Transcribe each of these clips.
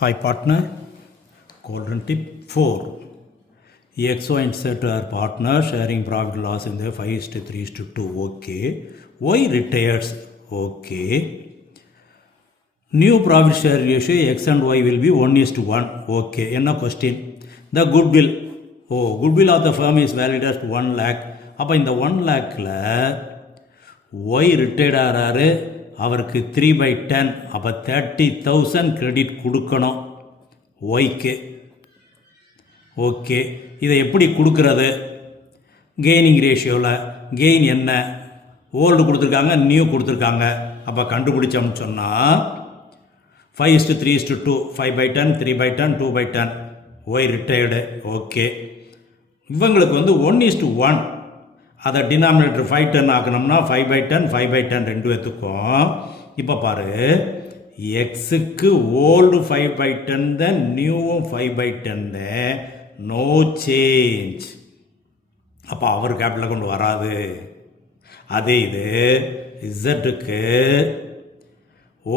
Hi partner, golden tip 4. XY and Z are partners sharing profit loss in the 5:3:2. Okay. Y retires. Okay. New profit share ratio X and Y will be 1:1. Okay. Enna question? The goodwill. Goodwill of the firm is valued as 1 lakh. அப்போ இந்த 1 lakhல Y retired ஆகிறாரு, அவருக்கு 3/10, அப்போ 30,000 credit கொடுக்கணும் ஒய்க்கு. Okay, இதை எப்படி கொடுக்கறது? கெய்னிங் ரேஷியோவில் கெயின் என்ன? ஓல்டு கொடுத்துருக்காங்க, நியூ கொடுத்துருக்காங்க. அப்போ கண்டுபிடிச்சோம்னு சொன்னால் 5:3:2, 5/10, 3/10, 2/10. Y retired. ஓகே, இவங்களுக்கு 1:1. அதை டினாமினேட்டர் 5/10 ஆக்கணும்னா 5/10, 5/10 ரெண்டு பேத்துக்கும். இப்போ பாரு, எக்ஸுக்கு ஓல்டு 5/10 தான், நியூவும் 5/10 தான். No change. அப்போ அவர் கேபிட்டலில் கொண்டு வராது. அதே இது இசட்டுக்கு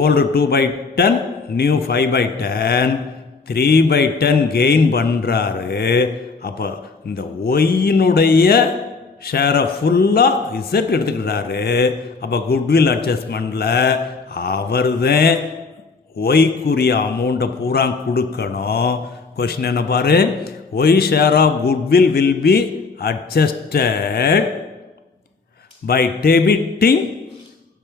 ஓல்டு 2/10, நியூ 5/10, 3/10 கெயின் பண்ணுறாரு. அப்போ இந்த ஒய்யினுடைய ஷேரை ஃபுல்லாக இசட் எடுத்துக்கிட்டாரு. அப்போ குட்வில் அட்ஜஸ்ட்மெண்ட்டில் அவர் தான் ஒய்க்குரிய அமௌண்ட்டை பூரா கொடுக்கணும். கொஸ்டின் என்ன பாரு, why share of goodwill will be adjusted by debiting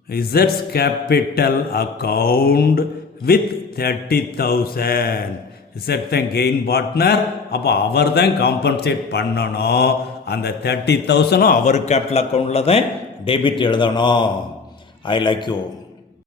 இசட்ஸ் கேபிட்டல் அக்கவுண்ட் வித் 30,000. இசட் தான் கெயின் பார்ட்னர். அப்போ அவர் தான் காம்பன்சேட் பண்ணணும். அந்த 30,000 அவர் கேபிட்டல் அக்கௌண்ட்டில் தான் டெபிட் எழுதணும். I like you.